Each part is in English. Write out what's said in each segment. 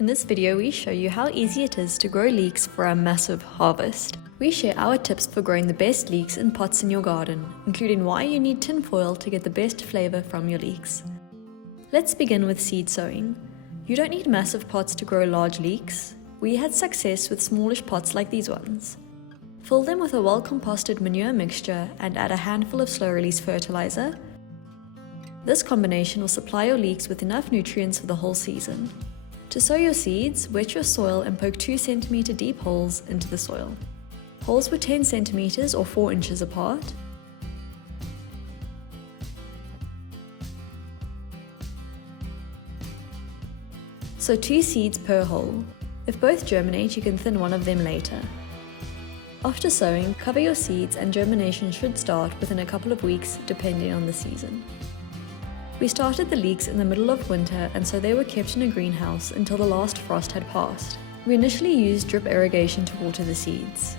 In this video, we show you how easy it is to grow leeks for a massive harvest. We share our tips for growing the best leeks in pots in your garden, including why you need tinfoil to get the best flavour from your leeks. Let's begin with seed sowing. You don't need massive pots to grow large leeks. We had success with smallish pots like these ones. Fill them with a well-composted manure mixture and add a handful of slow-release fertiliser. This combination will supply your leeks with enough nutrients for the whole season. To sow your seeds, wet your soil and poke 2 cm deep holes into the soil. Holes were 10 cm or 4 inches apart. Sow 2 seeds per hole. If both germinate, you can thin one of them later. After sowing, cover your seeds and germination should start within a couple of weeks depending on the season. We started the leeks in the middle of winter, and so they were kept in a greenhouse until the last frost had passed. We initially used drip irrigation to water the seeds.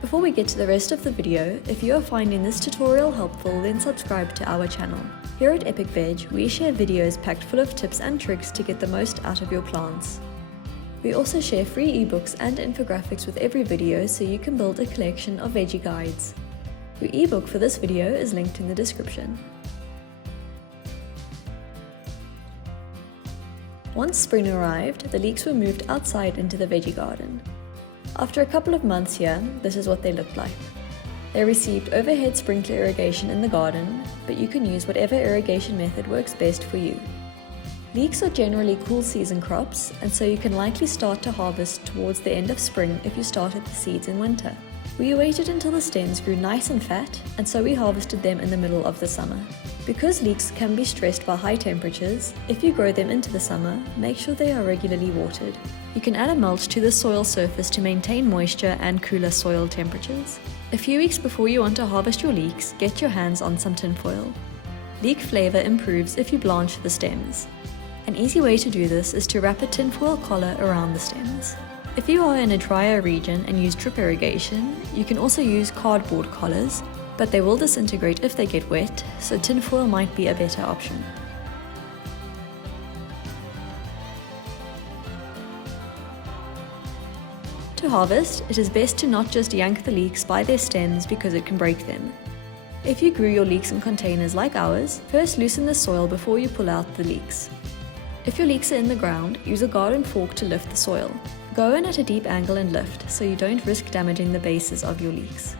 Before we get to the rest of the video, if you are finding this tutorial helpful, then subscribe to our channel. Here at Epic Veg, we share videos packed full of tips and tricks to get the most out of your plants. We also share free ebooks and infographics with every video so you can build a collection of veggie guides. Your ebook for this video is linked in the description. Once spring arrived, the leeks were moved outside into the veggie garden. After a couple of months here, this is what they looked like. They received overhead sprinkler irrigation in the garden, but you can use whatever irrigation method works best for you. Leeks are generally cool season crops, and so you can likely start to harvest towards the end of spring if you started the seeds in winter. We waited until the stems grew nice and fat, and so we harvested them in the middle of the summer. Because leeks can be stressed by high temperatures, if you grow them into the summer, make sure they are regularly watered. You can add a mulch to the soil surface to maintain moisture and cooler soil temperatures. A few weeks before you want to harvest your leeks, get your hands on some tinfoil. Leek flavour improves if you blanch the stems. An easy way to do this is to wrap a tinfoil collar around the stems. If you are in a drier region and use drip irrigation, you can also use cardboard collars, but they will disintegrate if they get wet, so tinfoil might be a better option. To harvest, it is best to not just yank the leeks by their stems because it can break them. If you grew your leeks in containers like ours, first loosen the soil before you pull out the leeks. If your leeks are in the ground, use a garden fork to lift the soil. Go in at a deep angle and lift, so you don't risk damaging the bases of your leeks.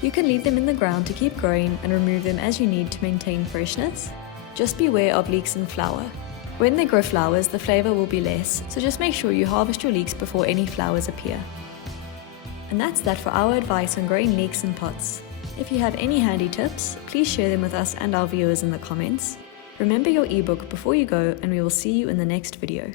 You can leave them in the ground to keep growing and remove them as you need to maintain freshness. Just beware of leeks in flower. When they grow flowers, the flavour will be less, so just make sure you harvest your leeks before any flowers appear. And that's that for our advice on growing leeks in pots. If you have any handy tips, please share them with us and our viewers in the comments. Remember your ebook before you go, and we will see you in the next video.